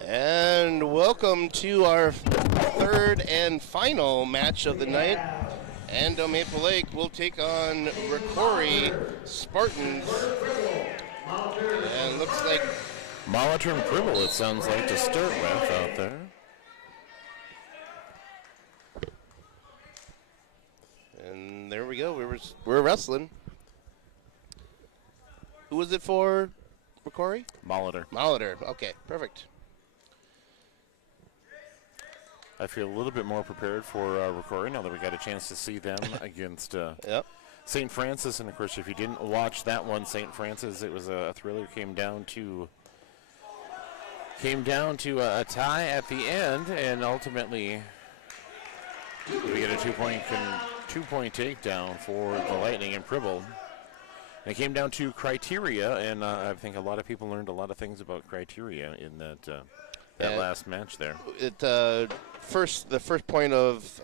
And welcome to our third and final match of the night. Annandale Maple Lake will take on ROCORI Spartans. And looks like Molitor and Pribble, it sounds like, to start with out there. And there we go. We're wrestling. Who was it for, ROCORI? Molitor. Molitor. Okay, perfect. I feel a little bit more prepared for ROCORI now that we got a chance to see them against St. Francis. And, of course, if you didn't watch that one, St. Francis, it was a thriller. Came down to a tie at the end, and ultimately we get a two-point takedown for the Lightning and Pribble. And it came down to criteria, and I think a lot of people learned a lot of things about criteria in that last match there. The first point of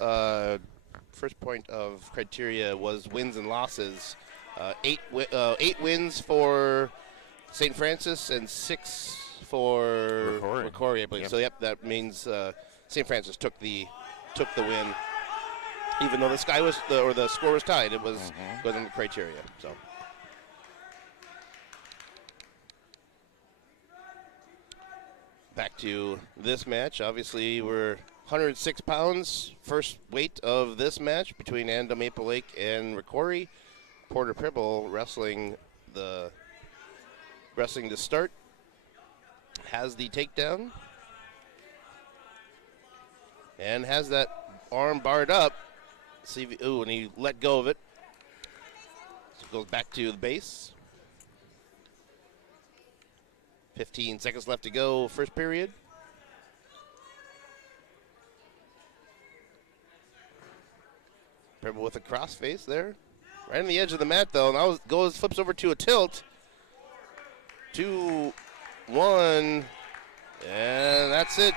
criteria was wins and losses. 8 wins for St. Francis and 6 for ROCORI, I believe. Yep. So that means St. Francis took the win, even though the score was tied. It wasn't the criteria. So. Back to this match. Obviously, we're 106 pounds, first weight of this match between Annandale Maple Lake and ROCORI. Porter Pribble wrestling to start. Has the takedown. And has that arm barred up. And he let go of it. So it goes back to the base. 15 seconds left to go, first period. Pribble with a crossface there. Right on the edge of the mat, though. Now flips over to a tilt. 2-1. And that's it.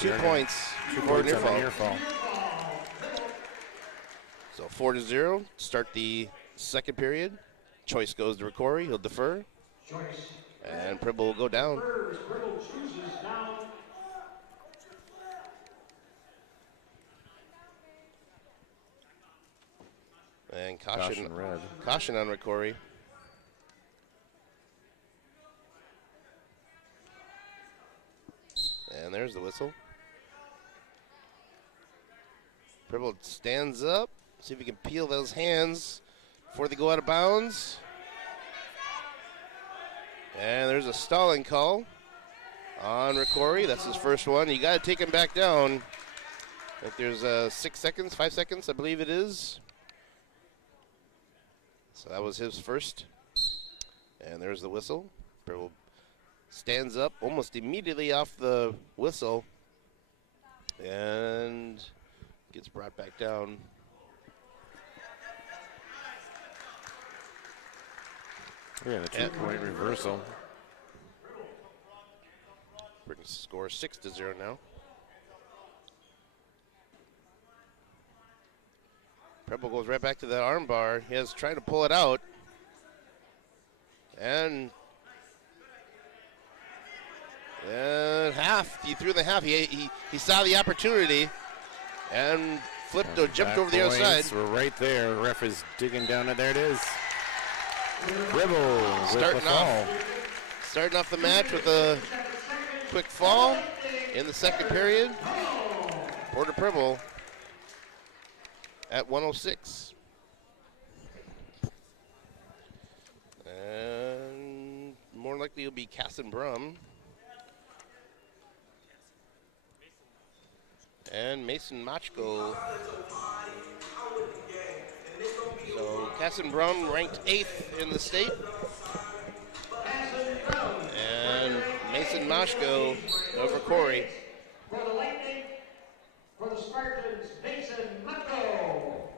2 points. 2 points on near fall. So 4-0. Start the second period. Choice goes to ROCORI. He'll defer. And Pribble will go down. And caution on ROCORI. And there's the whistle. Pribble stands up. See if he can peel those hands before they go out of bounds. And there's a stalling call on ROCORI. That's his first one. You got to take him back down. I think there's 5 seconds, I believe it is. So that was his first. And there's the whistle. Pribble stands up almost immediately off the whistle and gets brought back down. Yeah, the 2-point reversal. Brings the score 6-0 now. Pribble goes right back to that arm bar. He is trying to pull it out. And half. He threw the half. He saw the opportunity and flipped or jumped over the other side. We're right there. Ref is digging down, and there it is. Pribble starting off the match with a quick fall in the second period. Porter Pribble at 106. And more likely it'll be Casson Brum. And Mason Machko. So Casson Brum ranked 8th in the state. And Mason Machko over Corey. For the Lightning, for the Spartans, Mason Machko.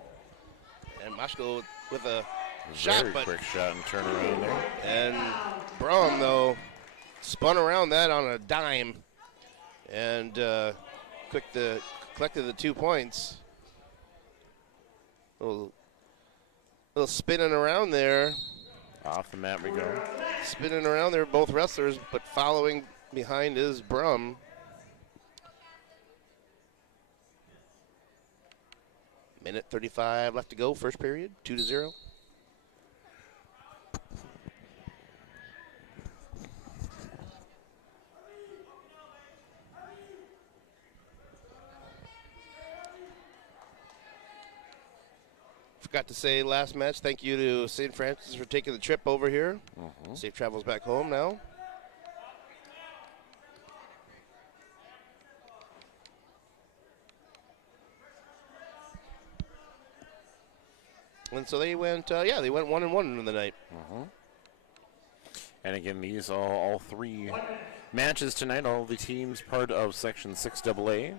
And Machko with a very quick shot and turn around there. And Brum, though, spun around that on a dime and collected the 2 points. A little spinning around there. Off the mat we go. Spinning around, they're both wrestlers, but following behind is Brum. Minute 35 left to go, first period, 2-0. Forgot to say last match, thank you to St. Francis for taking the trip over here. Safe travels back home now. And so they went, they went 1-1 in the night. And again, these are all three matches tonight. All the teams part of Section 6AA.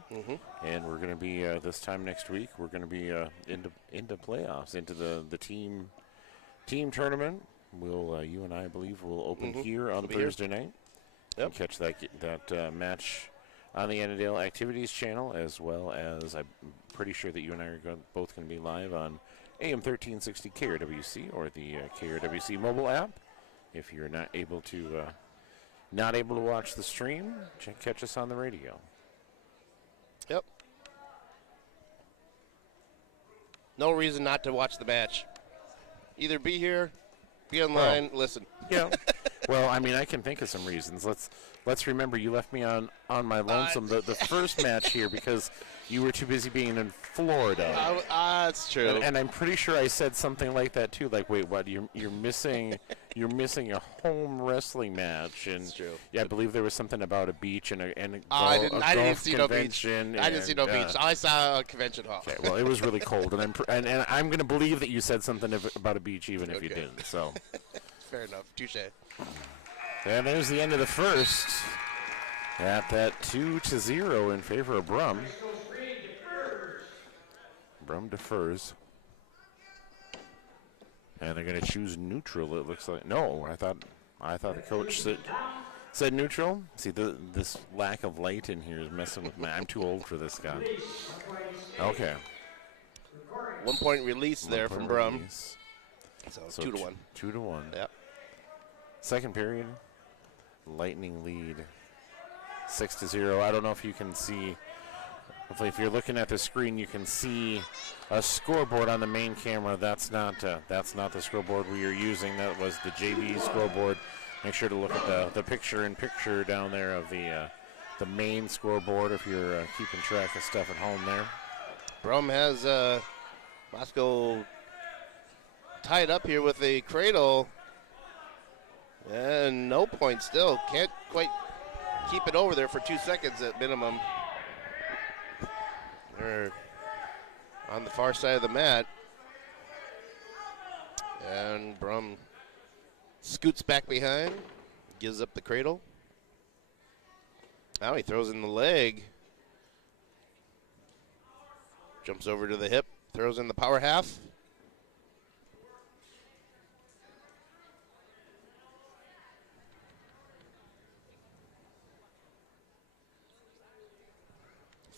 And we're going to be, this time next week, we're going to be into playoffs, into the team tournament. We'll, you and I believe, will open here on Thursday night. Yep. And catch that match on the Annandale Activities channel, as well as I'm pretty sure that you and I are both going to be live on AM 1360 KRWC or the KRWC mobile app. If you're not able to watch the stream, catch us on the radio. Yep. No reason not to watch the match. Either be here, be online, listen. Yeah. Well, I mean, I can think of some reasons. Let's remember you left me on my lonesome the first match here because you were too busy being in Florida. That's true. And I'm pretty sure I said something like that too. Like, wait, what? You're missing a home wrestling match. And That's true. Yeah, I believe there was something about a beach and a I golf didn't see no beach. convention. I didn't see no beach. I saw a convention hall. Okay, well, it was really cold, and I'm going to believe that you said something about a beach even if you didn't. So. Fair enough. Touche. And there's the end of the first. At that 2-0 in favor of Brum. Brum defers. And they're going to choose neutral, it looks like. No, I thought the coach said neutral. See, this lack of light in here is messing with me. I'm too old for this guy. Okay. 1 point release there from Brum. Release. So 2-1. 2-1. Yep. Second period, Lightning lead 6-0. I don't know if you can see. Hopefully, if you're looking at the screen, you can see a scoreboard on the main camera. That's not the scoreboard we are using. That was the JV scoreboard. Make sure to look at the picture-in-picture down there of the main scoreboard if you're keeping track of stuff at home there. Brum has Moscow tied up here with a cradle. And no point still. Can't quite keep it over there for 2 seconds at minimum. They're on the far side of the mat. And Brum scoots back behind, gives up the cradle. Now he throws in the leg. Jumps over to the hip, throws in the power half.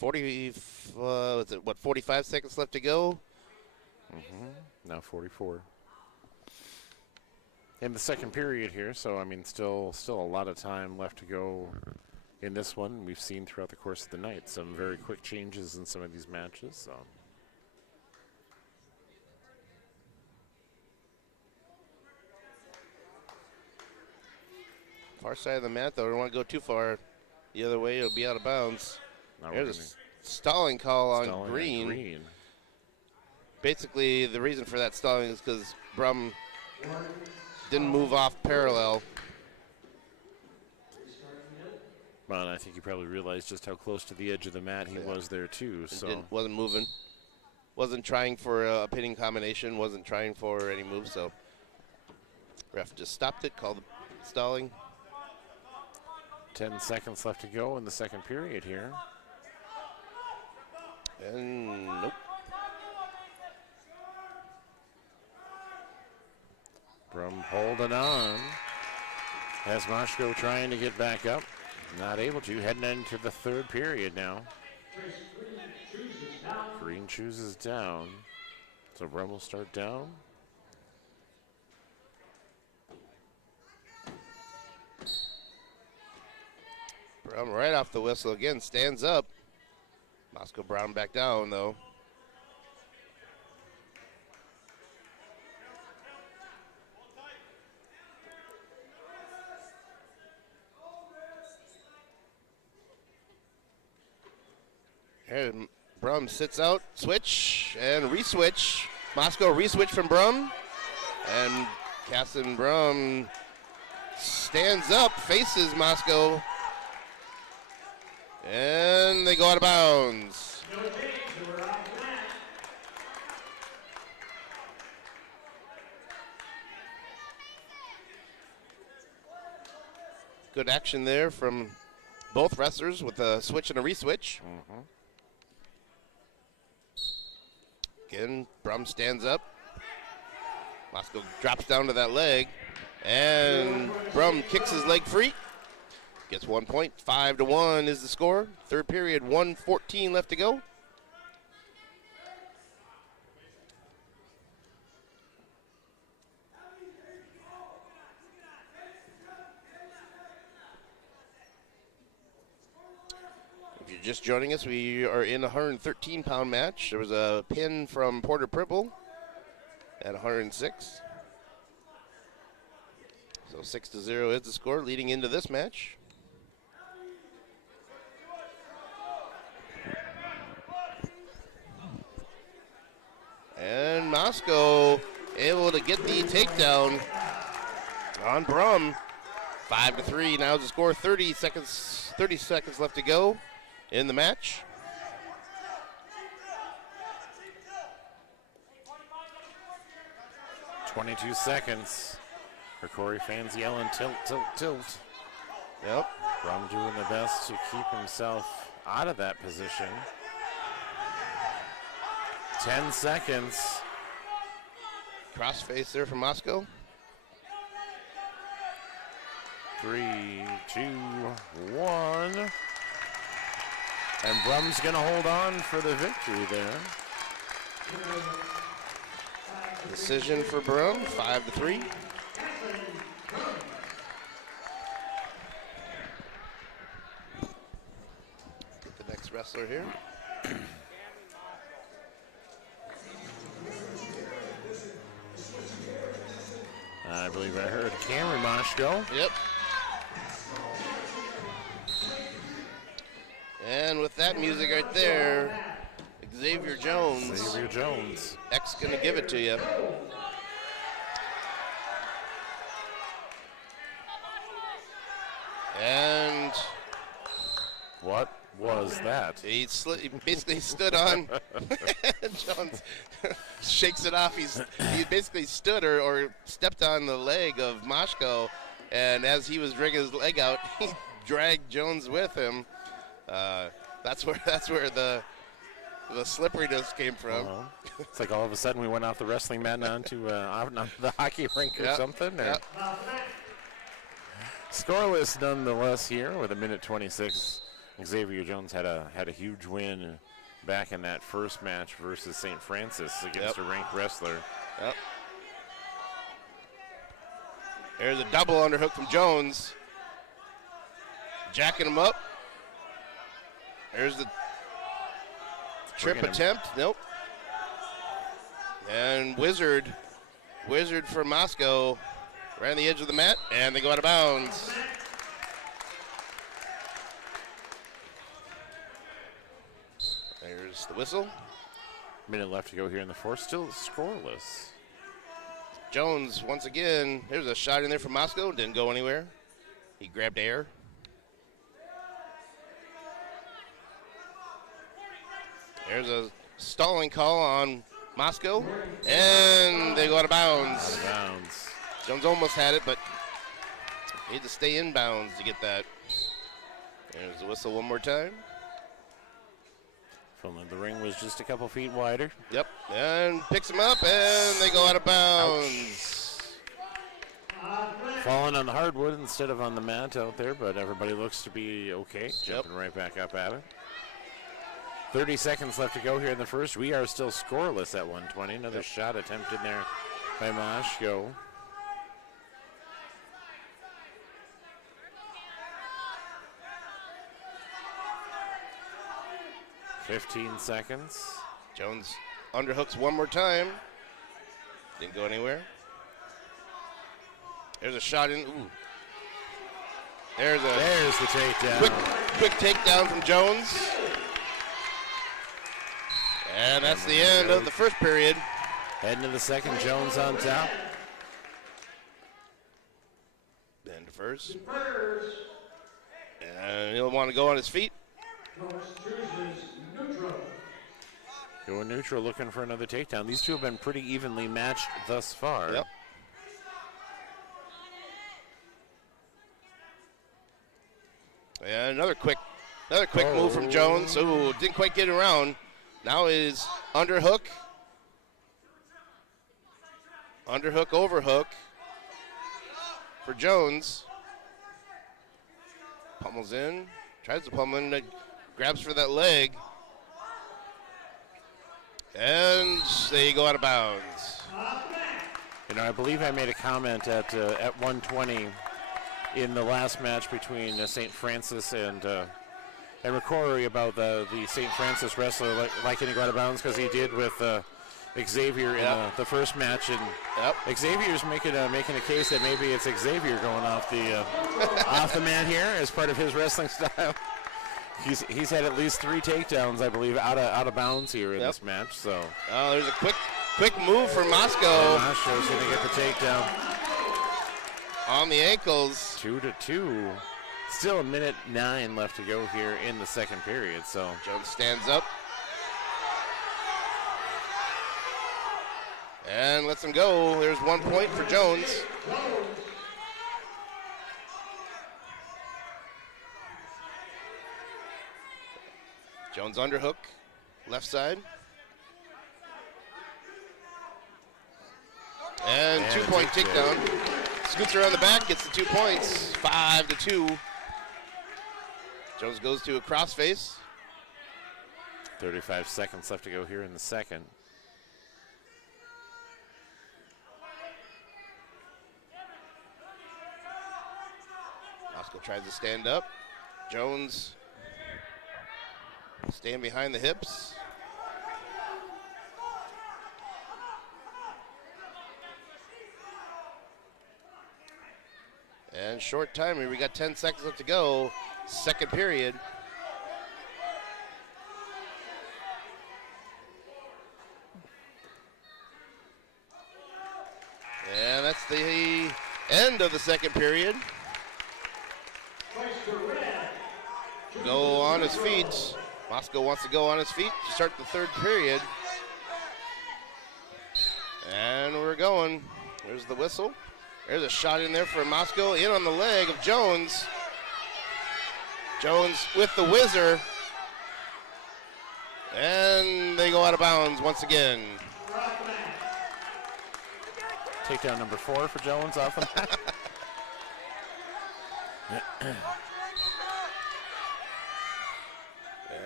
Was it 45 seconds left to go? Now 44. In the second period here, so I mean, still a lot of time left to go in this one. We've seen throughout the course of the night some very quick changes in some of these matches. So. Far side of the mat, though. Don't want to go too far the other way. It'll be out of bounds. There's a stalling call on Green. Basically, the reason for that stalling is because Brum didn't move off parallel. Well, I think he probably realized just how close to the edge of the mat he was there, too. So wasn't moving. Wasn't trying for a pinning combination. Wasn't trying for any moves, so ref just stopped it, called the stalling. 10 seconds left to go in the second period here. And nope. Brum holding on. As Moscow trying to get back up. Not able to. Heading into the third period now. Green chooses down. So Brum will start down. Brum right off the whistle again, stands up. Moscow Brown back down, though. And Brum sits out, switch, and re-switch. Moscow re-switch from Brum. And Casson Brum stands up, faces Moscow. And they go out of bounds. Good action there from both wrestlers with a switch and a re-switch. Again, Brum stands up. Moscow drops down to that leg. And Brum kicks his leg free. Gets 1 point. 5-1 is the score. Third period, 1:14 left to go. If you're just joining us, we are in a 113-pound match. There was a pin from Porter Pribble at 106. So 6-0 is the score leading into this match. And Moscow able to get the takedown on Brum. 5-3 now is the score. 30 seconds left to go in the match. "22 seconds. ROCORI fans yelling, tilt, tilt, tilt. Yep. Brum doing the best to keep himself out of that position. 10 seconds. Crossface there from Moscow. 3, 2, 1. And Brum's going to hold on for the victory there. Decision for Brum, 5-3. Get the next wrestler here. I believe I heard Cameron Moshko. Yep. And with that music right there, Xavier Jones. Xavier Jones. X gonna give it to you. And What was that? he basically stood on. Jones shakes it off. He basically stood or stepped on the leg of Moshko, and as he was dragging his leg out, he dragged Jones with him. That's where the slipperiness came from. It's like all of a sudden we went off the wrestling mat and onto the hockey rink or something. Or Yep. Scoreless nonetheless here with 1:26. Xavier Jones had a huge win back in that first match versus St. Francis against a ranked wrestler. Yep. There's a double underhook from Jones. Jacking him up. There's the trip attempt. Nope. And Wizard for Moscow right on the edge of the mat, and they go out of bounds. There's the whistle. Minute left to go here in the fourth. Still scoreless. Jones, once again, there's a shot in there from Moscow. Didn't go anywhere. He grabbed air. There's a stalling call on Moscow, and they go out of bounds. Out of bounds. Jones almost had it, but he had to stay in bounds to get that. There's the whistle one more time. From the ring was just a couple feet wider. Yep, and picks him up, and they go out of bounds. Falling on the hardwood instead of on the mat out there, but everybody looks to be okay. Jumping right back up at it. 30 seconds left to go here in the first. We are still scoreless at 120. Another shot attempted there by Moshko. 15 seconds. Jones underhooks one more time. Didn't go anywhere. There's a shot in. Ooh. There's the takedown. Quick takedown from Jones. And that's the end of the first period. Heading to the second, Jones on top. Then to first. And he'll want to go on his feet. Going neutral, looking for another takedown. These two have been pretty evenly matched thus far. Yep. And another quick move from Jones. Ooh, didn't quite get around. Now is underhook. Underhook, overhook for Jones. Pummels in, tries to pummel in, grabs for that leg. And they go out of bounds. You know, I believe I made a comment at 120 in the last match between St. Francis and ROCORI about the St. Francis wrestler liking to go out of bounds because he did with Xavier in the first match, and Xavier's making a case that maybe it's Xavier going off the mat here as part of his wrestling style. He's had at least 3 takedowns, I believe, out of bounds here in this match. So there's a quick move for Moscow. Moscow's going to get the takedown on the ankles. 2-2. Still 1:09 left to go here in the second period. So Jones stands up and lets him go. There's 1 point for Jones. Jones underhook, left side. And 2-point takedown. Scoots around the back, gets the 2 points. 5-2. Jones goes to a crossface. 35 seconds left to go here in the second. Moscow tries to stand up. Jones staying behind the hips. And short timer, we got 10 seconds left to go. Second period. And that's the end of the second period. Go on his feet. Moscow wants to go on his feet to start the third period. And we're going. There's the whistle. There's a shot in there for Moscow, in on the leg of Jones. Jones with the whizzer. And they go out of bounds once again. Takedown number 4 for Jones off the mat.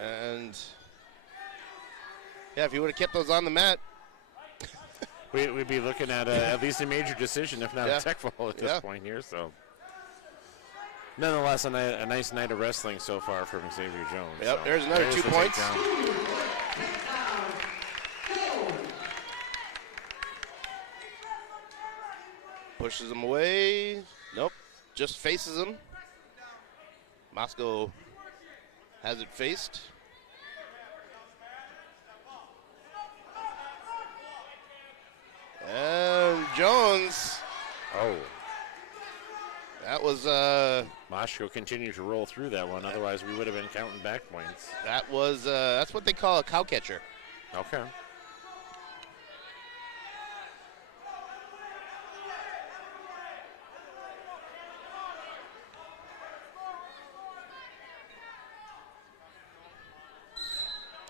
And yeah, if you would have kept those on the mat, we'd be looking at least a major decision, if not a tech fall at this point here. So, nonetheless, a nice night of wrestling so far from Xavier Jones. Yep, so there's another 2 points. Pushes him away. Nope, just faces him. Moscow has it faced. And Jones. Oh. That was Moscow continued to roll through that one, otherwise we would have been counting back points. that was that's what they call a cow catcher. Okay.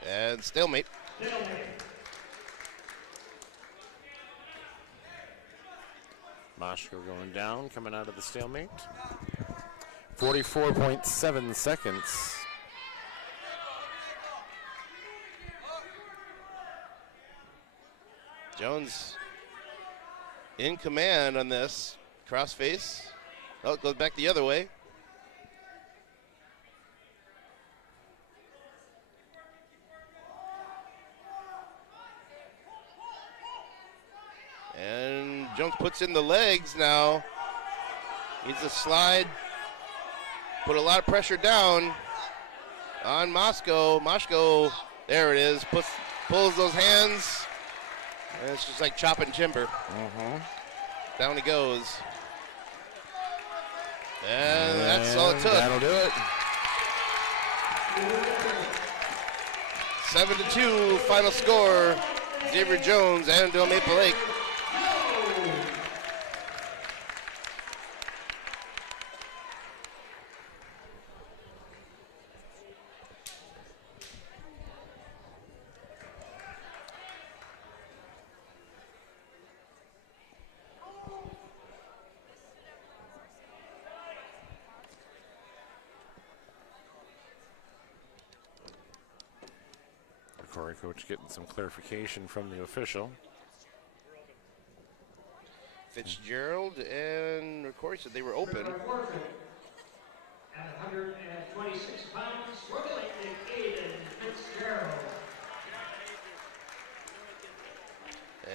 And stalemate. Moscow going down, coming out of the stalemate. 44.7 seconds. Jones in command on this crossface. Oh, it goes back the other way. And Jones puts in the legs now. Needs a slide. Put a lot of pressure down on Moscow. Moshko, there it is. Pulls those hands. And it's just like chopping timber. Down he goes. And that's all it took. That'll do it. 7-2 final score. Xavier Jones, Annandale Maple Lake. ROCORI coach getting some clarification from the official. Fitzgerald and ROCORI said they were open. At 126 pounds, Worthington Aiden Fitzgerald.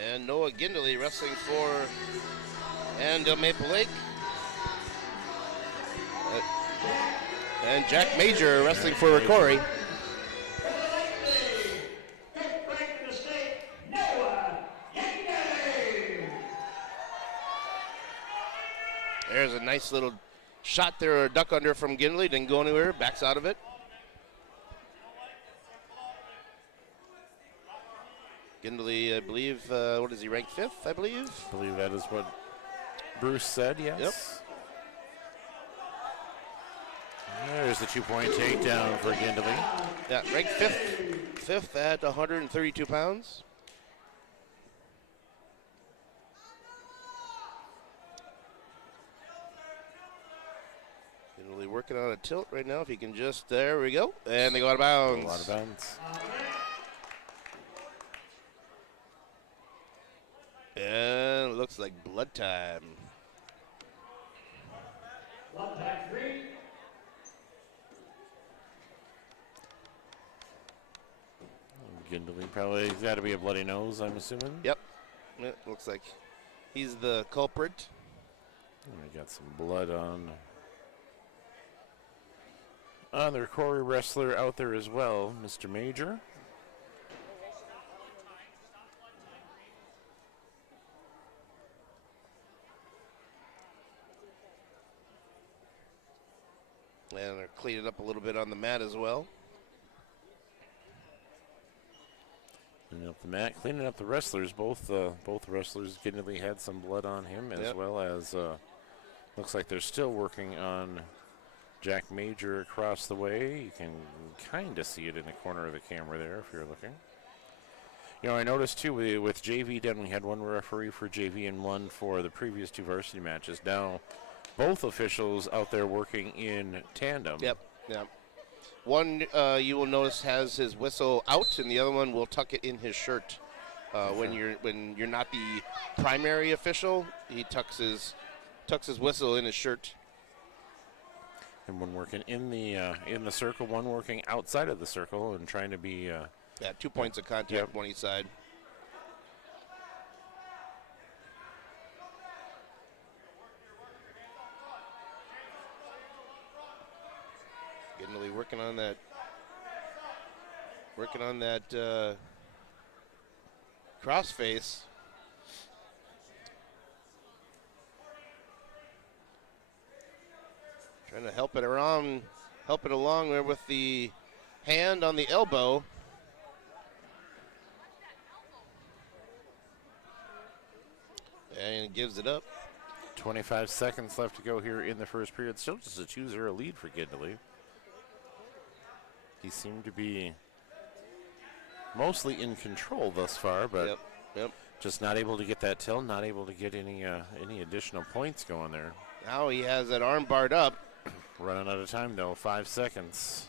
And Noah Gindley wrestling for Annandale Maple Lake. And Jack Major wrestling for ROCORI. There's a nice little shot there, a duck under from Gindley. Didn't go anywhere, backs out of it. Gindley, I believe, what is he, ranked 5th, I believe? I believe that is what Bruce said, yes. Yep. There's the 2-point takedown for Gindley. Yeah, ranked 5th at 132 pounds. Gindley working on a tilt right now. If he can just, there we go. And they go out of bounds. A lot of bounds. And it looks like blood time. Blood time 3. Gindley probably got to be a bloody nose, I'm assuming. Yep. It looks like he's the culprit. We got some blood on the ROCORI wrestler out there as well, Mr. Major. And they're cleaning up a little bit on the mat as well. Cleaning up the mat, cleaning up the wrestlers. Both wrestlers Gindley had some blood on him, as Yep. well as looks like they're still working on Jack Major across the way. You can kind of see it in the corner of the camera there if you're looking. You know, I noticed too with JV done, we had one referee for JV and one for the previous 2 varsity matches. Now, both officials out there working in tandem. Yep. One you will notice has his whistle out, and the other one will tuck it in his shirt. When you're not the primary official, he tucks his whistle in his shirt. And one working in the circle, one working outside of the circle, and trying to be. 2 points of contact, Yep. one each side. Gindley working on that cross face. Trying to help it along there with the hand on the elbow. And gives it up. 25 seconds left to go here in the first period. Still just a 2-0 lead for Gindley. He seemed to be mostly in control thus far, but Yep. just not able to get that tilt, not able to get any additional points going there. Now he has that arm barred up. Running out of time though, 5 seconds.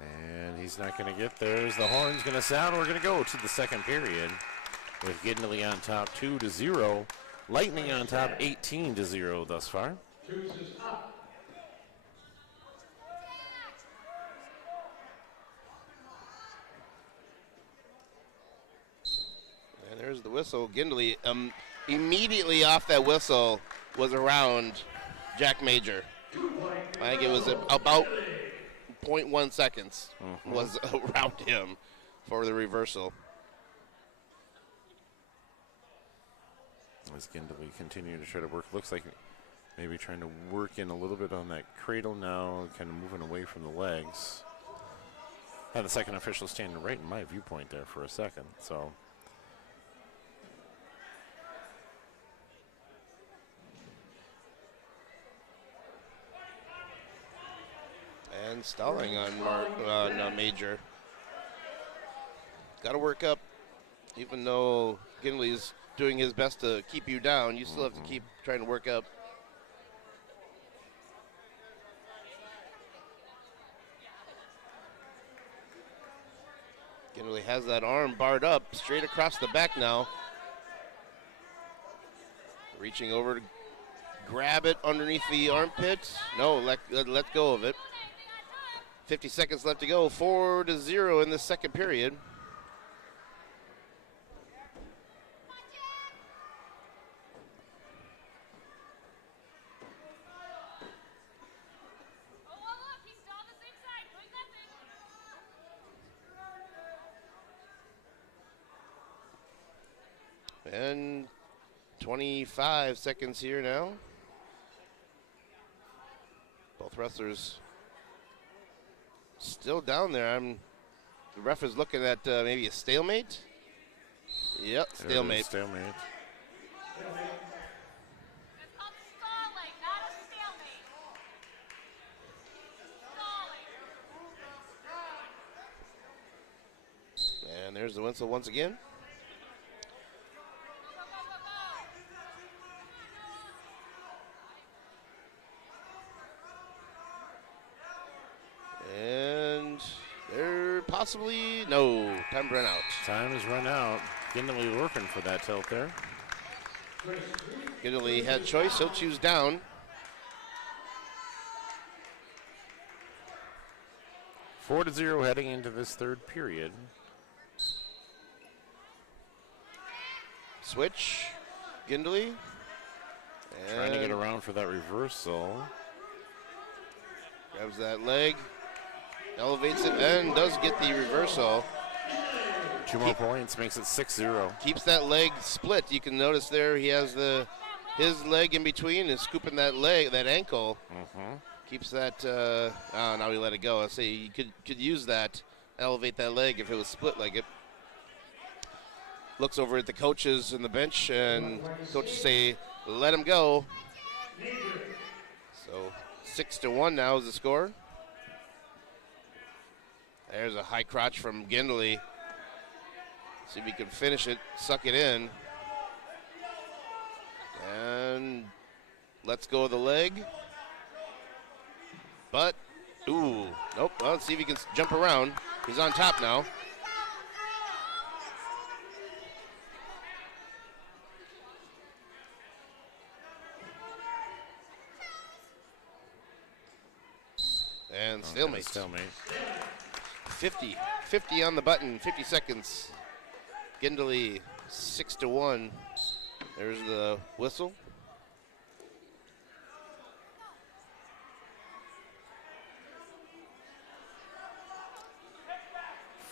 And he's not going to get there. As the horn's going to sound, we're going to go to the second period with Gindley on top 2-0. Lightning on top 18-0 thus far. Chooses up. whistle. Gindley immediately off that whistle was around Jack Major. I think it was about 0.1 seconds was around him for the reversal. As Gindley continue to try to work, looks like maybe trying to work in a little bit on that cradle now, kind of moving away from the legs. Had the second official standing right in my viewpoint there for a second, so. And stalling on Major. Got to work up. Even though Gindley's doing his best to keep you down, you still have to keep trying to work up. Gindley has that arm barred up, straight across the back now. Reaching over to grab it underneath the armpit. No, let go of it. 50 seconds left to go, 4-0 in the second period. And 25 seconds here now. Both wrestlers still down there. The ref is looking at maybe a stalemate. Yep, stalemate. Stalemate. It's called stalling, not a stalemate. Stalling. And there's the whistle once again. And they're possibly, no, time run out. Time has run out. Gindley working for that tilt there. Gindley had choice, he'll choose down. 4-0 heading into this third period. Switch, Gindley. Trying to get And around for that reversal. grabs that leg, elevates it, and does get the reversal. 2 more points, makes it 6-0. Keeps that leg split. You can notice there he has his leg in between and scooping that leg, that ankle. Keeps that, now he let it go. I say you could use that, elevate that leg if it was split like it. Looks over at the coaches in the bench, and coaches say, let him go. So 6-1 now is the score. There's a high crotch from Gindley. See if he can finish it, suck it in. And let's go of the leg. But, ooh, nope. Well, let's see if he can jump around. He's on top now. And stalemate. Stalemate. 50 on the button, 50 seconds. Gindley 6-1. There's the whistle.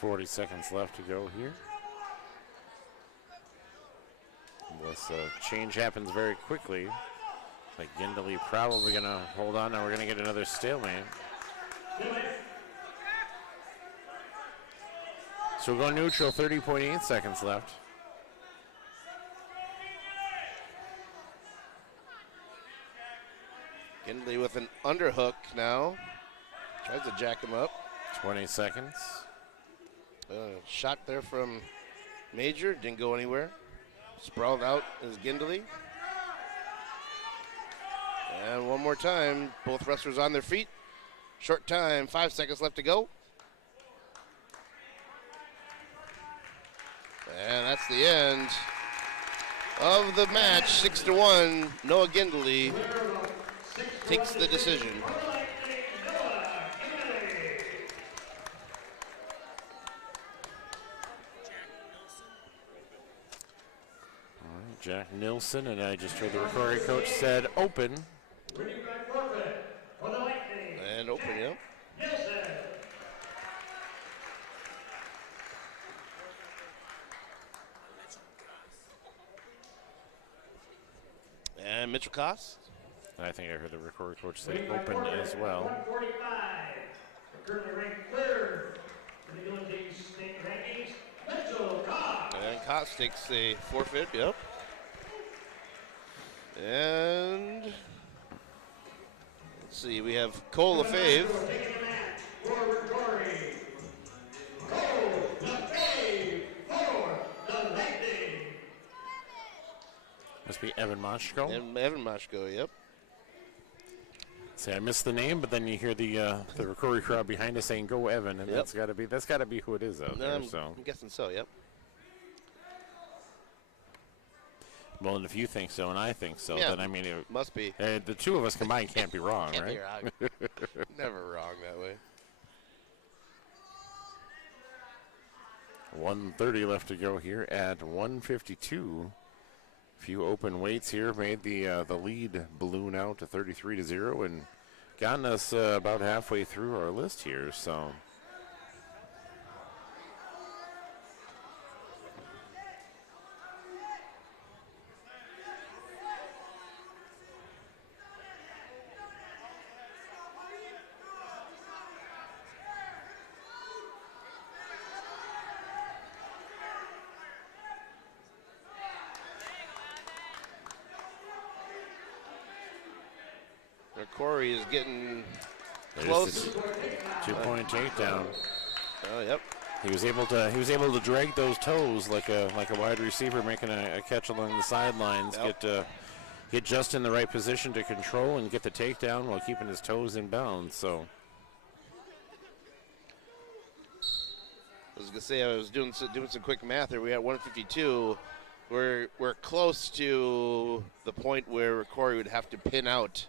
.40 seconds left to go here. Unless change happens very quickly. Like Gindley probably going to hold on. Now we're going to get another stalemate. So we'll go neutral, 30.8 seconds left. Gindley with an underhook now. Tries to jack him up. 20 seconds. Shot there from Major, didn't go anywhere. Sprawled out is Gindley. And one more time, both wrestlers on their feet. Short time, 5 seconds left to go. And that's the end of the match, 6-1. Noah Gindley takes the decision. Jack Nilsson, and I just heard the ROCORI coach said open. Winning by forfeit for the Lightning. And open, yep. Nilsson. And Mitchell Koss. I think I heard the ROCORI coach say open as well. 145. Currently ranked third in the UNC state rankings. Mitchell Cox. And Koss takes a forfeit, yep. And let's see, we have Cole Lefebvre. Taking the match for ROCORI. Cole Lefebvre for the Lightning. Must be Evan Moshko. And Evan Moshko, yep. Say I missed the name, but then you hear the ROCORI crowd behind us saying "Go Evan," and Yep. that's got to be who it is out there. So, I'm guessing so, yep. well, and if you think so and I think so, Yeah. then I mean, Must be. the two of us combined can't be wrong, Can't be right? wrong. Never wrong that way. 1:30 left to go here at 1:52. Few open weights here made the lead balloon out to 33-0 and gotten us about halfway through our list here. So. Corey is getting There's close. the 2-point takedown. Oh, yep. He was able to drag those toes like a wide receiver making a catch along the sidelines. Yep. Get just in the right position to control and get the takedown while keeping his toes in bounds. So I was gonna say I was doing some quick math here. We at 152. We're close to the point where Corey would have to pin out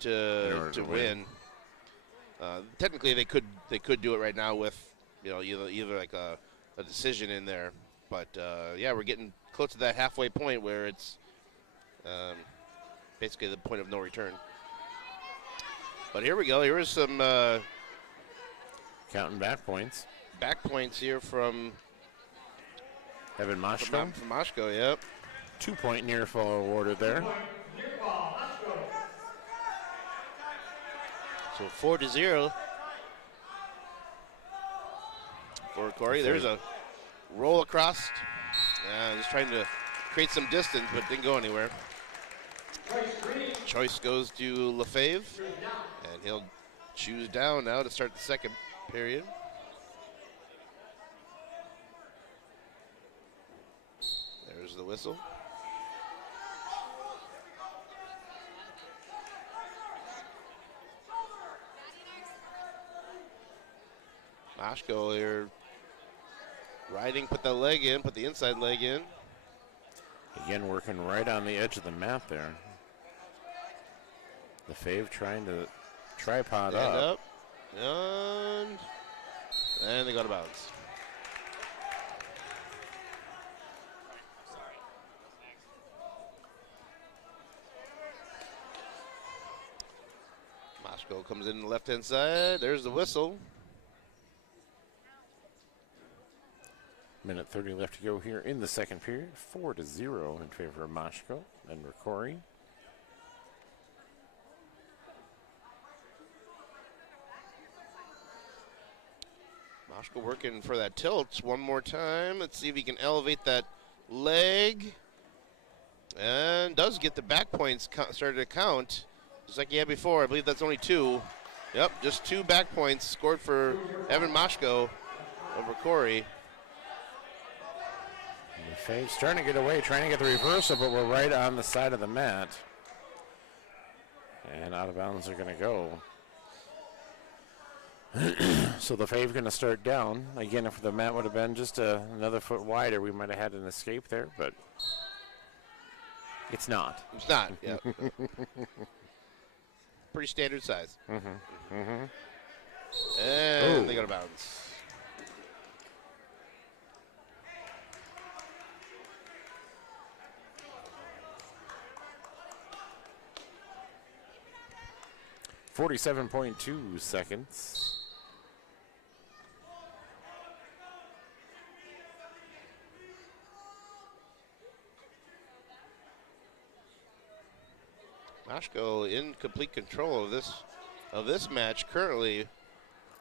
to win. Technically, they could do it right now with either like a decision in there, but yeah, we're getting close to that halfway point where it's basically the point of no return. But here we go. Here is some counting back points. back points here from Evan Moshko. from Moshko. Yep. 2-point near fall awarded there. Near ball. Let's go. So 4-0 for Corey. There's a roll across. Just trying to create some distance, but didn't go anywhere. Choice goes to Lefebvre, and he'll choose down now to start the second period. There's the whistle. Moshko here riding, put the leg in, put the inside leg in. Again, working right on the edge of the mat there. Lefebvre trying to tripod Stand up. up. And they go to bounds. Moshko comes in the left-hand side. There's the whistle. Minute 30 left to go here in the second period. 4-0 in favor of Moshko and ROCORI. Moshko working for that tilt one more time. Let's see if he can elevate that leg. And does get the back points started to count. Just like he had before. I believe that's only 2. Yep, just 2 back points scored for Evan Moshko of ROCORI. Lefebvre's trying to get away, trying to get the reversal, but we're right on the side of the mat. And out of bounds they're going to go. So Lefebvre's going to start down. Again, if the mat would have been just another foot wider, we might have had an escape there, but it's not. It's not, yeah. Pretty standard size. And they go to bounds. 47.2 seconds. Mashko in complete control of this match currently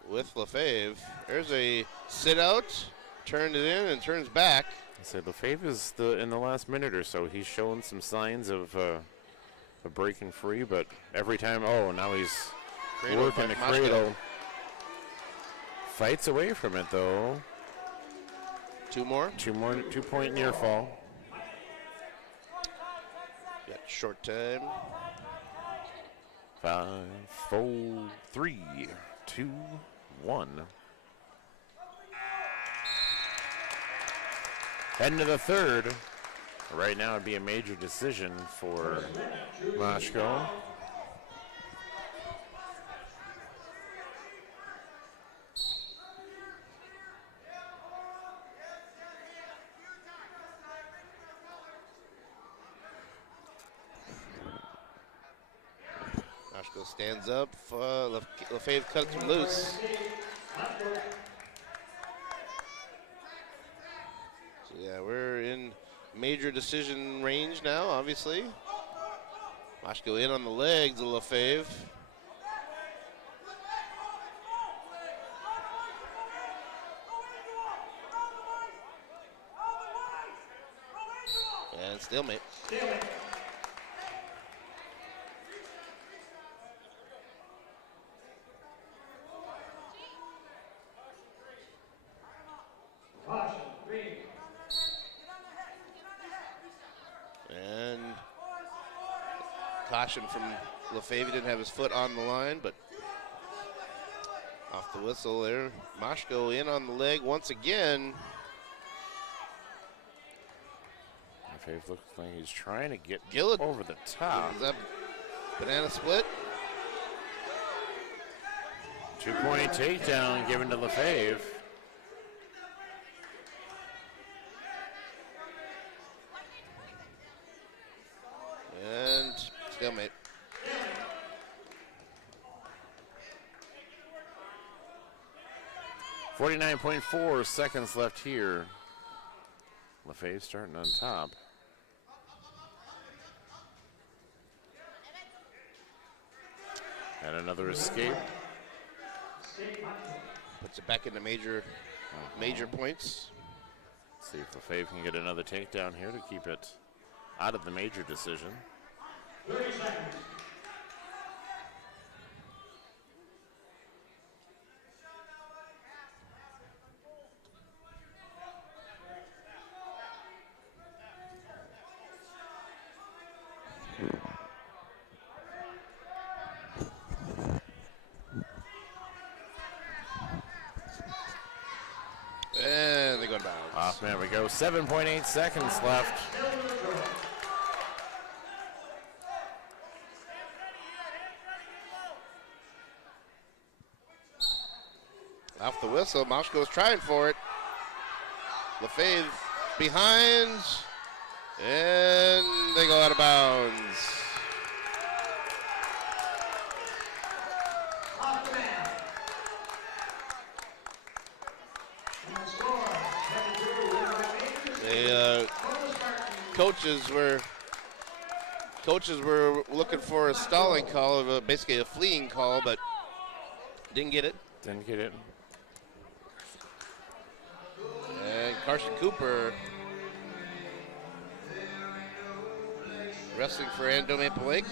with Lefebvre. There's a sit out, turned it in and turns back. I say Lefebvre is in the last minute or so. He's shown some signs of breaking free, but every time, now he's working the cradle. Fights away from it though. Two more. 2-point near fall. Got short time. 5, 4, 3, 2, 1. End of the third. Right now it'd be a major decision for Mashko. Mashko stands up. Lefebvre cuts him loose. So yeah, we're in major decision range now, obviously. Mashko in on the legs of Lefebvre. And stalemate. And caution from Lefebvre. Didn't have his foot on the line, but off the whistle there. Mashko in on the leg once again. Lefebvre looks like he's trying to get Gillett over the top. Is that banana split? 2-point takedown given to Lefebvre. And stalemate. .4 seconds left here. Lefebvre starting on top. And another escape. Puts it back into major points. See if Lefebvre can get another takedown here to keep it out of the major decision. 30 seconds. And they go to bounds. Off, there we go. 7.8 seconds left. Off the whistle, Mashko's trying for it. Lefebvre behind, and they go out of bounds. Off the man. And the score, 72. The coaches were looking for a stalling call, basically a fleeing call, but didn't get it. Didn't get it. And Carson Cooper wrestling for Annandale Maple Lake.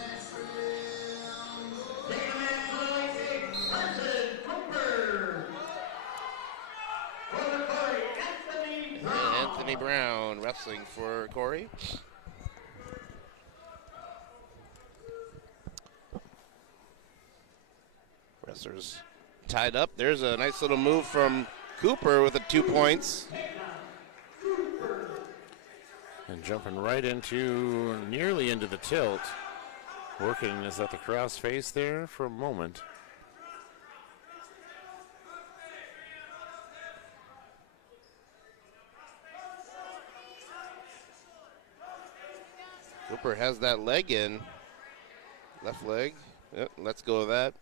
And Anthony Brown wrestling for Corey. Wrestlers tied up. There's a nice little move from Cooper with the 2 points. And jumping right into, nearly into the tilt. Working is at the cross face there for a moment. Cooper has that leg in. Left leg. Yep, let's go with that.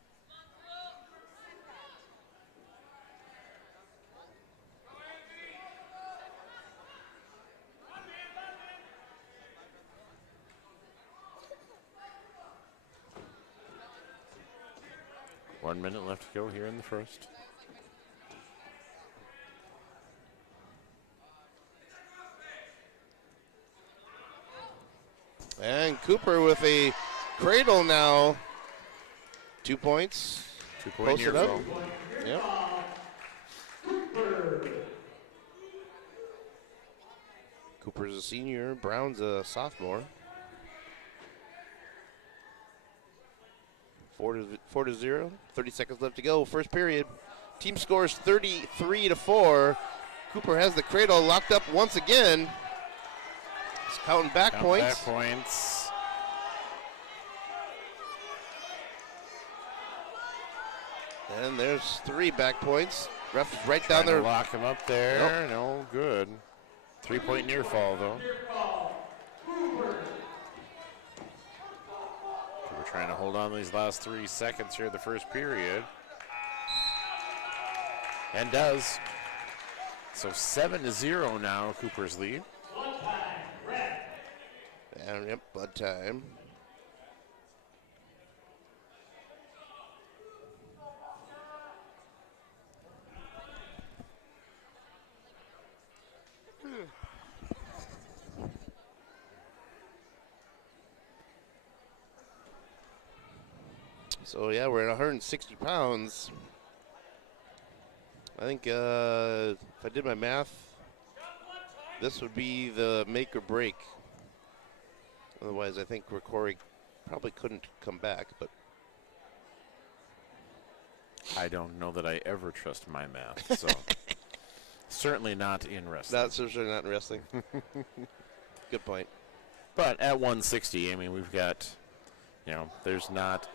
1 minute left to go here in the first. And Cooper with a cradle now. 2 points. 2 point Posted near up. fall. Yep. Cooper's a senior. Brown's a sophomore. 4-0. 30 seconds left to go. First period. Team scores 33-4. Cooper has the cradle locked up once again. He's counting back points. Back points. And there's 3 back points. Ref is right Trying down there. to lock him up there. Nope. No good. 3 point near fall though. We're trying to hold on these last 3 seconds here of the first period. And does. So 7-0 now, Cooper's lead. And yep, blood time. So yeah, we're at 160 pounds. I think if I did my math, this would be the make or break. Otherwise, I think ROCORI probably couldn't come back, but I don't know that I ever trust my math, so certainly not in wrestling. that's certainly not in wrestling. Good point. But at 160, I mean, we've got, there's not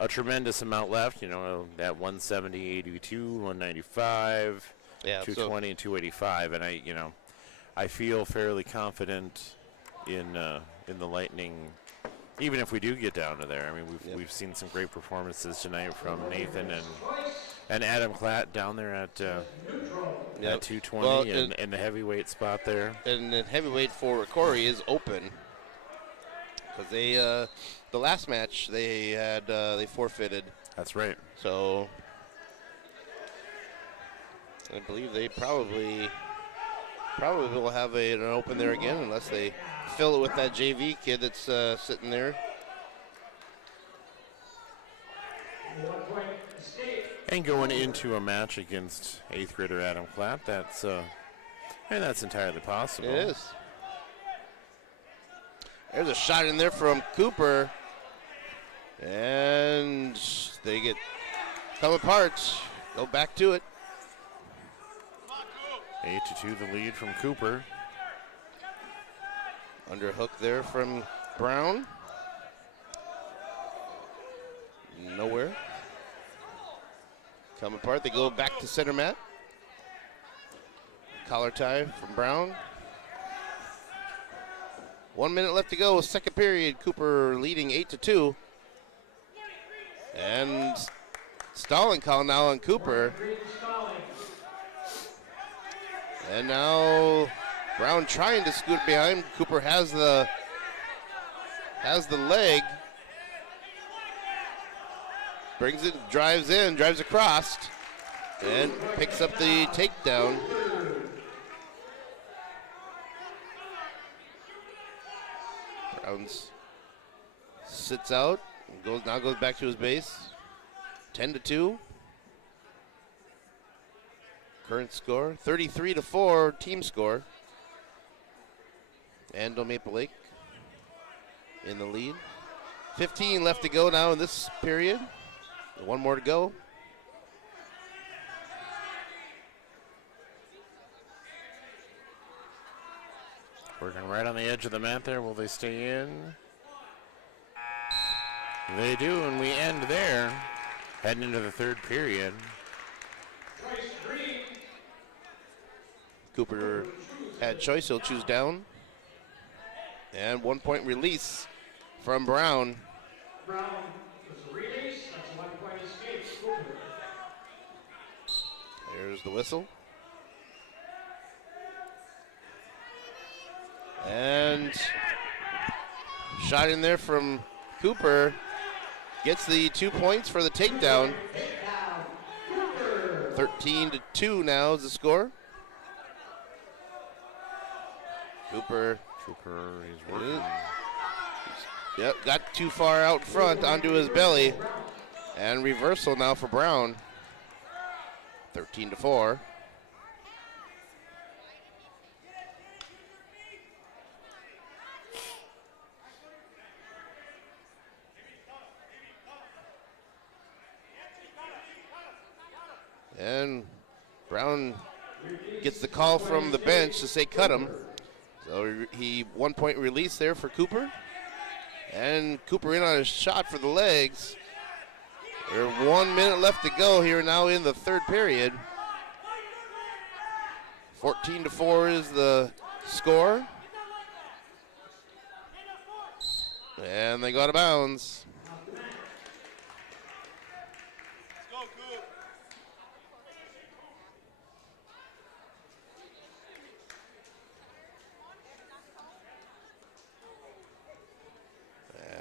a tremendous amount left. That 170, 82, 195, Yeah, 220, and 285, and I feel fairly confident in the Lightning. Even if we do get down to there, I mean, we've seen some great performances tonight from Nathan and Adam Klatt down there at 220 Well, in the heavyweight spot there. And the heavyweight for ROCORI is open because they the last match they had they forfeited. That's right. So I believe they probably will have an open there again unless they fill it with that JV kid that's sitting there. And going into a match against 8th grader Adam Klatt, that's entirely possible. It is. There's a shot in there from Cooper. And they come apart. Go back to it. 8-2 the lead from Cooper. Underhook there from Brown. Nowhere. Come apart. They go back to center mat. Collar tie from Brown. 1 minute left to go. Second period. Cooper leading 8-2. And stalling call now on Cooper. And now Brown trying to scoot behind. Cooper has the leg. Brings it, drives across, and picks up the takedown. Browns sits out, and goes back to his base. 10-2. Current score, 33-4 team score. Annandale Maple Lake in the lead. 15 left to go now in this period. 1 more to go. Working right on the edge of the mat there. Will they stay in? They do, and we end there. Heading into the third period. Cooper had choice. He'll choose down. And 1 point release from Brown. Brown was a release. That's a 1 point escape. There's the whistle. And shot in there from Cooper. gets the 2 points for the takedown. 13-2 now is the score. Cooper is working. Yep, got too far out front onto his belly. And reversal now for Brown. 13-4. And Brown gets the call from the bench to say cut him. So he 1 point release there for Cooper. And Cooper in on his shot for the legs. There's 1 minute left to go here now in the third period. 14-4 is the score. And they go out of bounds.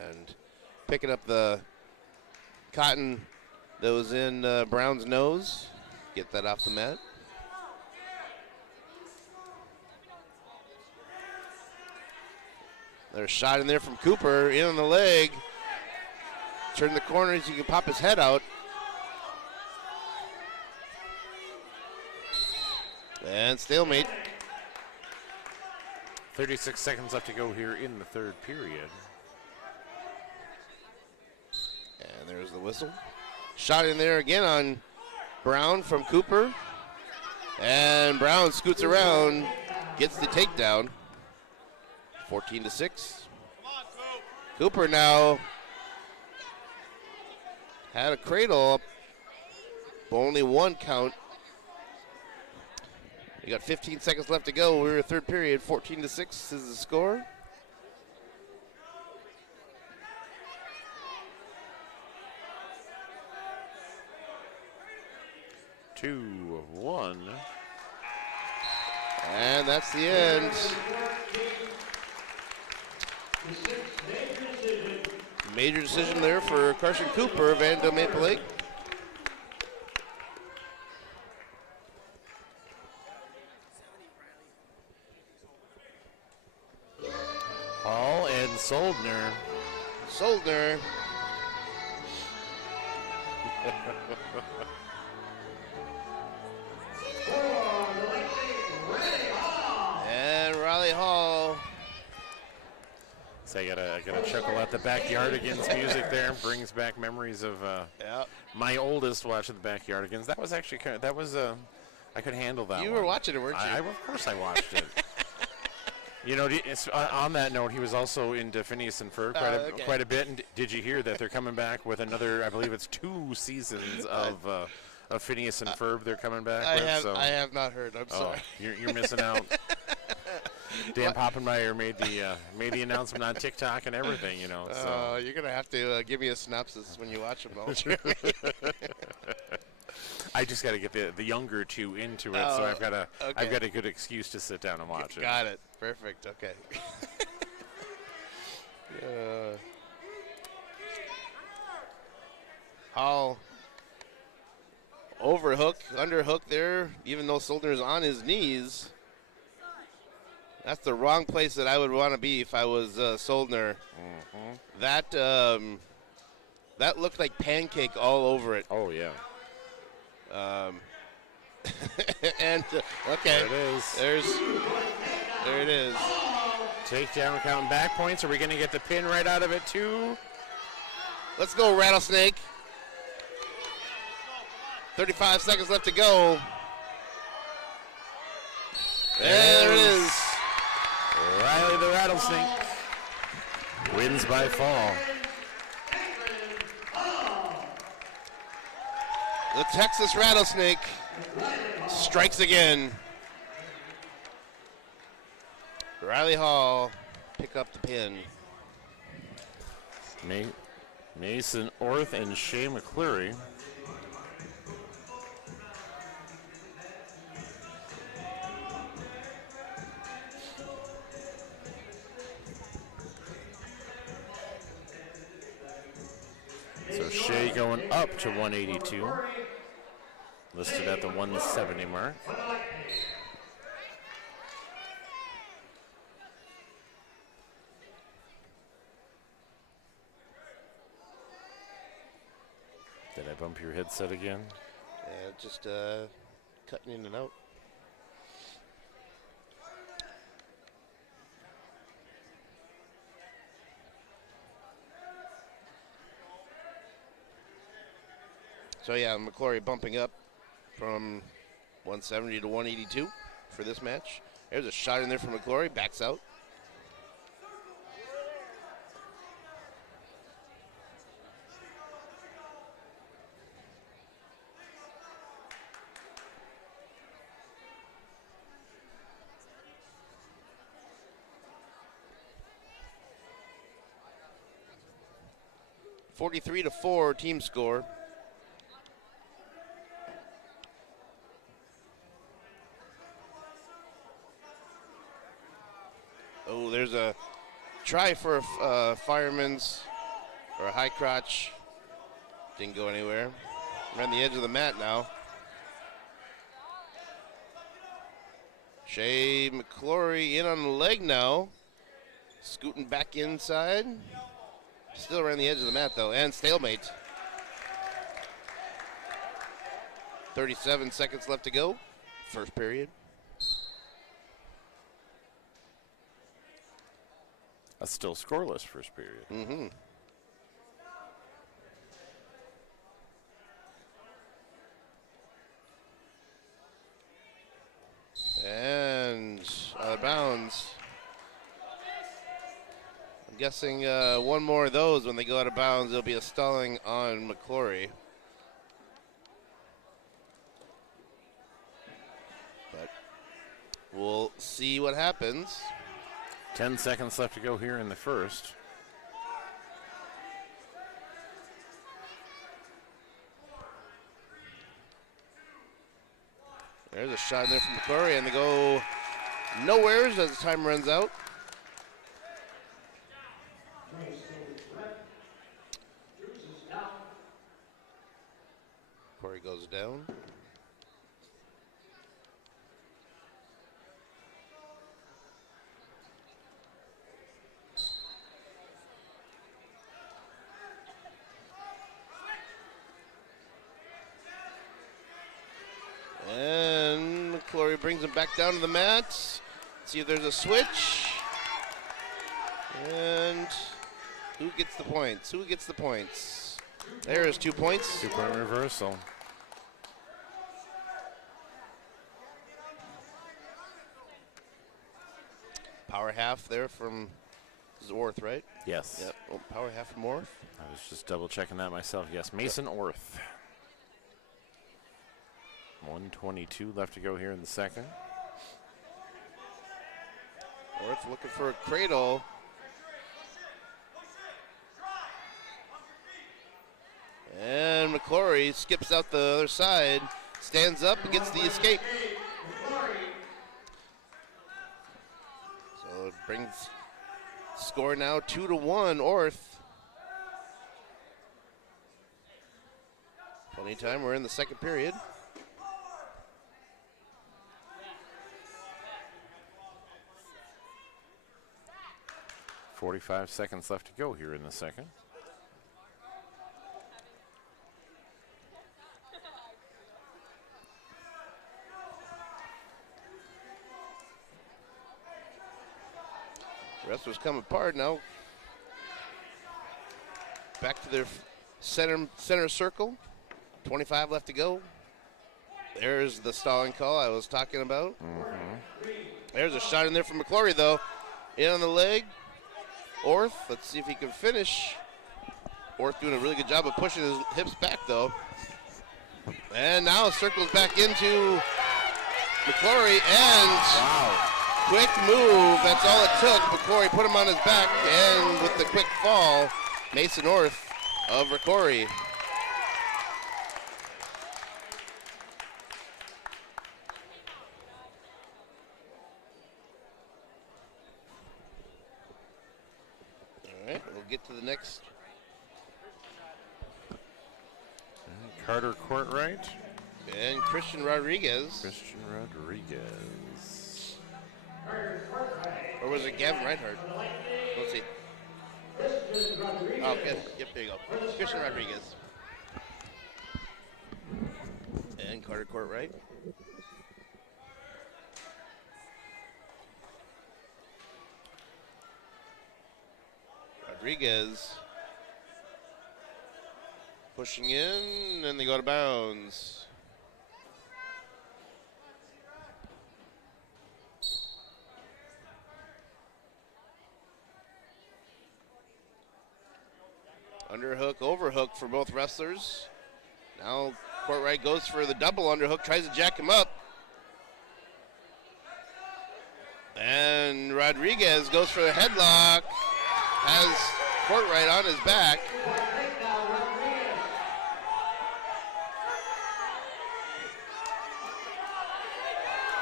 And picking up the cotton that was in Brown's nose. Get that off the mat. There's a shot in there from Cooper, in on the leg. Turn the corners, you can pop his head out. And stalemate. 36 seconds left to go here in the third period. And there's the whistle. Shot in there again on Brown from Cooper. And Brown scoots around, gets the takedown. 14-6. Cooper now had a cradle up, but only one count. We got 15 seconds left to go. We're in third period. 14-6 is the score. Two of one. And that's the end. Major decision there for Carson Cooper of Annandale Maple Lake. Hall and Soldner. Soldner. And Riley Hall. So I gotta chuckle at the Backyardigans music there. Brings back memories of my oldest watching the Backyardigans. That was actually I could handle that. You one. were watching it, weren't you? Of course I watched it. You know, on that note, he was also into Phineas and Ferb quite a bit. And did you hear that they're coming back with another? I believe it's 2 seasons of Phineas and Ferb. They're coming back. I have not heard. I'm sorry. You're missing out. Dan Poppenmeyer made the announcement on TikTok and everything. You know. So. You're gonna have to give me a synopsis when you watch them, though. I just got to get the younger two into it, so I've got a good excuse to sit down and watch it. Got it. Perfect. Okay. Hall overhook, underhook there, even though Soldner's on his knees. That's the wrong place that I would want to be if I was Soldner. Mm-hmm. That looked like pancake all over it. Oh, yeah. And okay, there it is. There it is. Takedown, counting back points. Are we going to get the pin right out of it too? Let's go, Rattlesnake. 35 seconds left to go. There it is. Riley the Rattlesnake wins by fall. The Texas Rattlesnake strikes again. Riley Hall pick up the pin. Mason Orth and Shea McCleary. So So Shea going up to 182. Listed at the 170 mark. Did I bump your headset again? Yeah, just cutting in and out. So yeah, McClory bumping up from 170 to 182 for this match. There's a shot in there from McClory, backs out. (43-4) team score. Oh, there's a try for a fireman's or a high crotch. Didn't go anywhere. We're on the edge of the mat now. Shea McClory in on the leg now. Scooting back inside. Still around the edge of the mat though, and stalemate. 37 seconds left to go. First period. That's still scoreless first period. Mm-hmm. And out of bounds. I'm guessing one more of those when they go out of bounds, there'll be a stalling on McClory. But we'll see what happens. 10 seconds left to go here in the first. There's a shot in there from McClory, and they go nowheres as the time runs out. McClory goes down. And McClory brings him back down to the mat. See if there's a switch. And who gets the points? Who gets the points? There is 2 points. 2-point reversal. Power half there from Orth, right? Yes. Yep. Oh, power half from Orth. I was just double checking that myself. Yes, Mason Orth. 1:22 left to go here in the second. Orth looking for a cradle. And McClory skips out the other side, stands up and gets the escape. So it brings score now 2-1 Orth. Plenty of time, we're in the second period. .45 seconds left to go here in the second. Wrestlers come apart now. Back to their center circle. 25 left to go. There's the stalling call I was talking about. There's a shot in there from McClory though. In on the leg. Orth, let's see if he can finish. Orth doing a really good job of pushing his hips back though. And now circles back into McClory and Wow. quick move. That's all it took. McClory put him on his back and with the quick fall, Mason Orth of ROCORI. All right, we'll get to the next Carter Courtright. And Christian Rodriguez. Christian Rodriguez. Or was it Gavin Reinhardt? Let's see. Oh, good. Yep, there you go. Christian Rodriguez. And Carter Courtright. Rodriguez pushing in, and they go to bounds. Underhook, overhook for both wrestlers. Now Courtright goes for the double underhook, tries to jack him up. And Rodriguez goes for the headlock. Has Courtright on his back.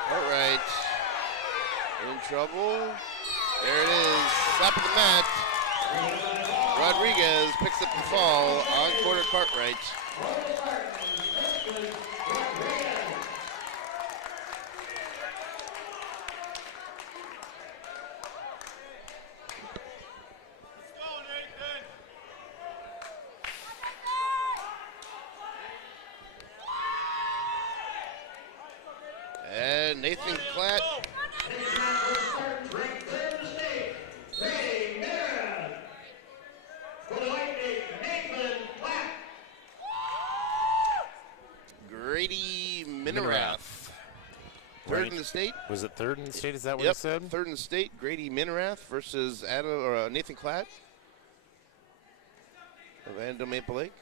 Courtright in trouble. There it is. Slap of the mat. Rodriguez picks up the fall on Courtright. And Nathan Klatt. Grady Minerath. Third in the state. Was it third in the state? Is that what Yep, it said? third in the state. Grady Minerath versus Nathan Klatt of Annandale Maple Lake.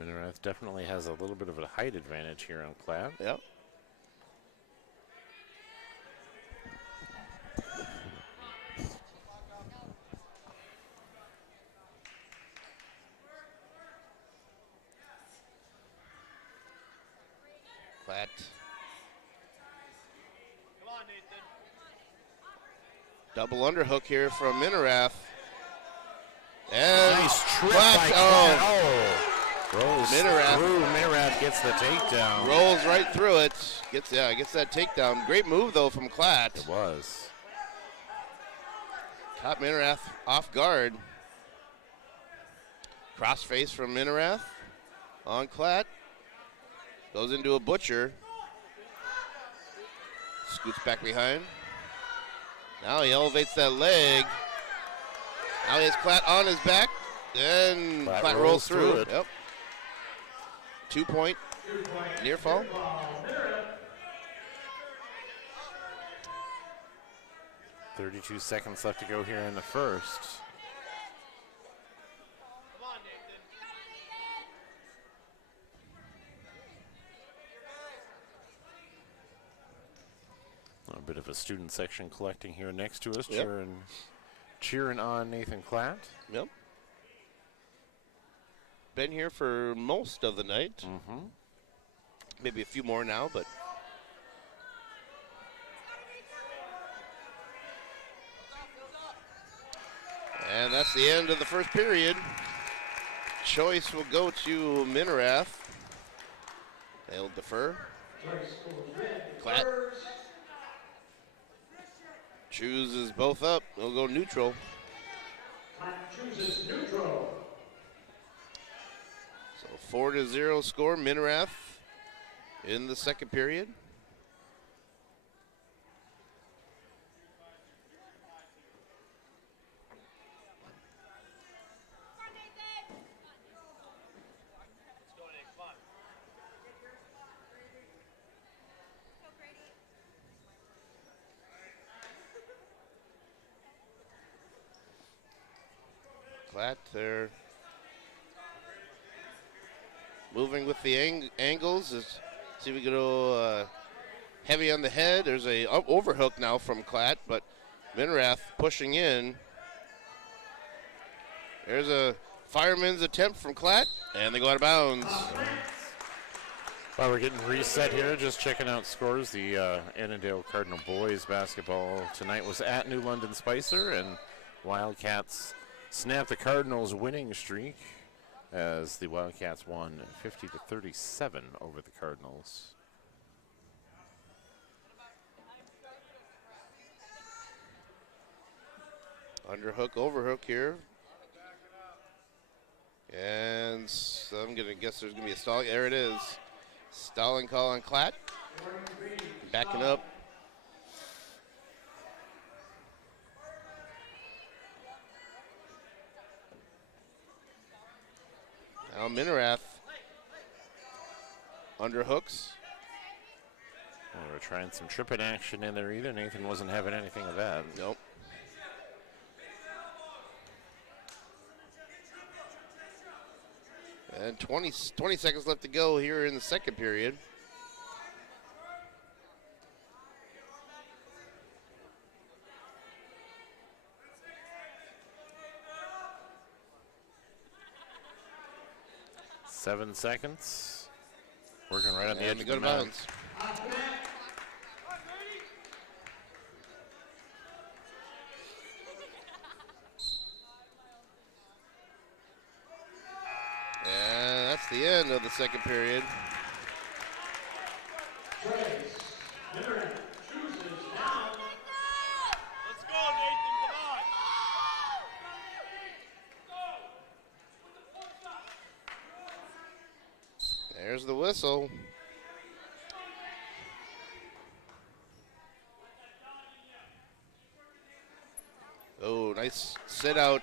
Minerath definitely has a little bit of a height advantage here on Klatt. Yep. Klatt. Double underhook here from Minerath. And Nice trip Klatt, by oh, Klatt. Rolls Minerath. through. Minerath gets the takedown. rolls right through it. Gets that takedown. Great move though from Klatt. It was. Caught Minerath off guard. Crossface from Minerath on Klatt. Goes into a butcher. Scoots back behind. Now he elevates that leg. Now he has Klatt on his back. Then Klatt rolls through it. Yep. 2 point near fall. .32 seconds left to go here in the first. A bit of a student section collecting here next to us, Yep. cheering on Nathan Klatt. Yep. Been here for most of the night. Mm-hmm. Maybe a few more now, but and that's the end of the first period. Choice will go to Minerath. They'll defer. Klatt chooses both up. They'll go neutral. Chooses neutral. So 4-0 score, Minerath in the second period. Klatt, they're moving with the angles. See if we go heavy on the head. There's a overhook now from Klatt, but Minerath pushing in. There's a fireman's attempt from Klatt, and they go out of bounds. While we're getting reset here, just checking out scores. The Annandale Cardinal boys basketball tonight was at New London Spicer, and Wildcats snapped the Cardinals' winning streak as the Wildcats won 50-37 over the Cardinals. Underhook, overhook here. And so I'm going to guess there's going to be a stalling. There it is. Stalling call on Klatt. Backing up. Now Minerath underhooks. Well, we're trying some tripping action in there either. Nathan wasn't having anything of that. Nope. And 20 seconds left to go here in the second period. Seven seconds. Working right on the edge to of go the to mat. bounds. And that's the end of the second period. There's the whistle. Oh, nice sit out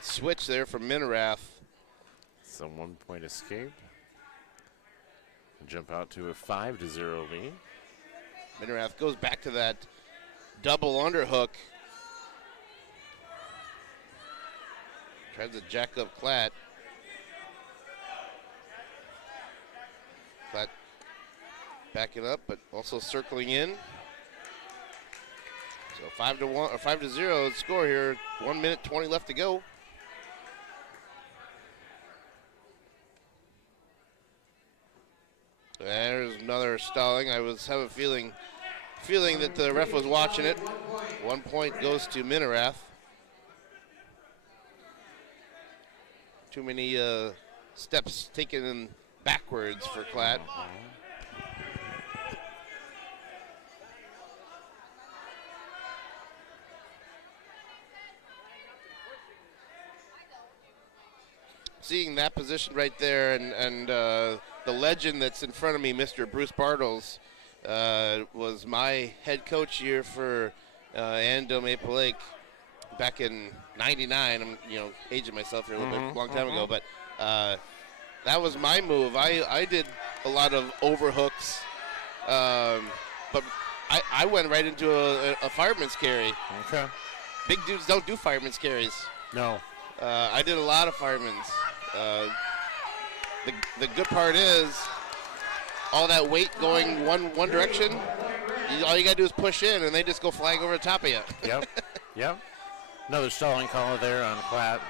switch there from Minerath. So 1 point escape. Jump out to a 5-0 lead. Minerath goes back to that double underhook. Tries to jack up Klatt. Klatt backing up, but also circling in. So 5-1 or 5-0 score here. 1 minute 20 left to go. There's another stalling. I have a feeling that the ref was watching it. 1 point goes to Minerath. Too many steps taken backwards for Klatt. Seeing that position right there, and the legend that's in front of me, Mr. Bruce Bartles, was my head coach here for Annandale Maple Lake back in '99. I'm aging myself here a little bit, long time ago, but that was my move. I did a lot of overhooks, but I went right into a fireman's carry. Okay. Big dudes don't do fireman's carries. No. I did a lot of firemen's. The good part is all that weight going one direction, all you got to do is push in, and they just go flying over the top of you. Yep. Yep. Another stalling call there on Klatt.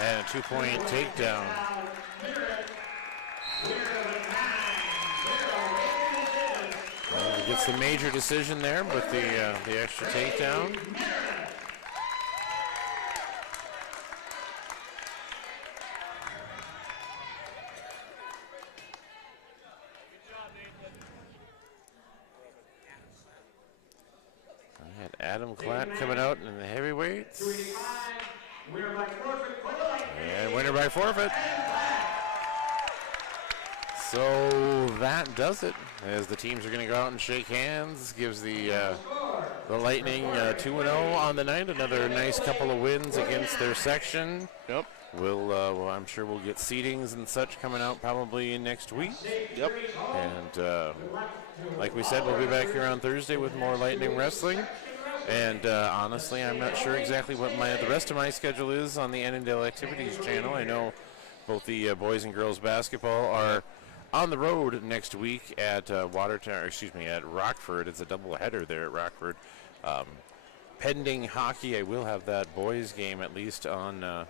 And a 2 point takedown. Well, he gets the major decision there, but the extra takedown. Adam Klatt coming out in the heavyweights. And winner by forfeit. So that does it. As the teams are going to go out and shake hands, gives the Lightning 2-0 on the night. Another nice couple of wins against their section. Yep. Well, I'm sure we'll get seedings and such coming out probably next week. Yep. And like we said, we'll be back here on Thursday with more Lightning wrestling. And honestly, I'm not sure exactly what the rest of my schedule is on the Annandale Activities channel. I know both the boys and girls basketball are on the road next week at at Rockford. It's a doubleheader there at Rockford. Pending hockey, I will have that boys game at least on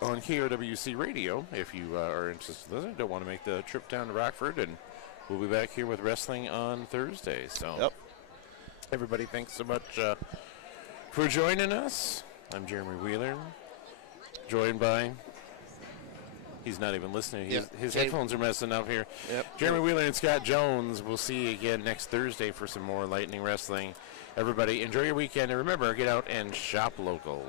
KRWC radio if you are interested in it. Don't want to make the trip down to Rockford, and we'll be back here with wrestling on Thursday. So, Yep. Everybody, thanks so much for joining us. I'm Jeremy Wheeler, joined by... He's not even listening. His headphones are messing up here. Yep. Jeremy Wheeler and Scott Jones. We'll see you again next Thursday for some more Lightning Wrestling. Everybody, enjoy your weekend, and remember, get out and shop local.